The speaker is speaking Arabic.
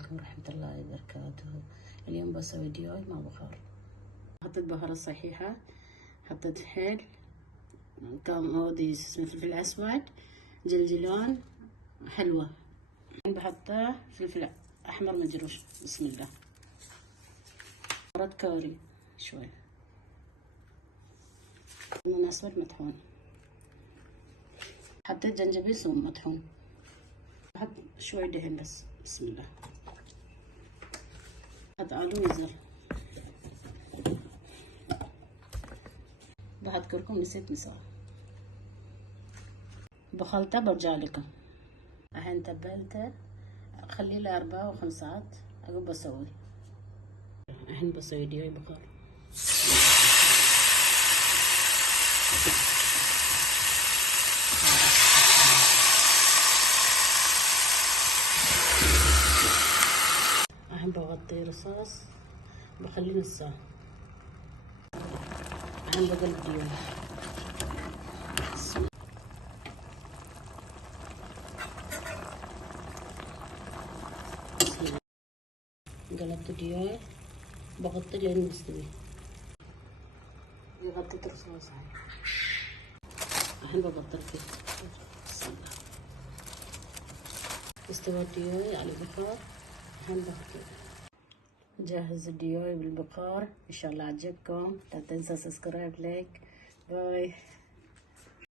عليكم ورحمة الله وبركاته. اليوم بسوي دياي مع بخار. حطيت بهارات صحيحة، حطيت فحل، كم هودي اسمه فلفل أسود، جلجلان، حلوة. بحط فلفل أحمر مجروش. بسم الله. بهارات كاري شوي، كمون أسود مطحون، حطيت جنجبيل ثوم مطحون، بحط شوي دهن بس. بسم الله. بحط آلو وزر، بحط كركم، نسيت مسوي. بخلطه برجع لكم. الحين تبلته، اخليه له 4 أو 5 ساعات عقب بسوي. الحين بسوي دياي بخار. الحين بغطي رصاص، بخليه نص ساعة. الحين بقلب دياي. قلبت دياي، بغطي لين يستوي. غطيت الرصاص هاي. الحين ببطل فيه. بسم الله. استوى الدياي على البخار. الحين بغطي. جهز الدياي بالبخار. ان شاء الله عجبكم. لا تنسى سبسكرايب، لايك. باي.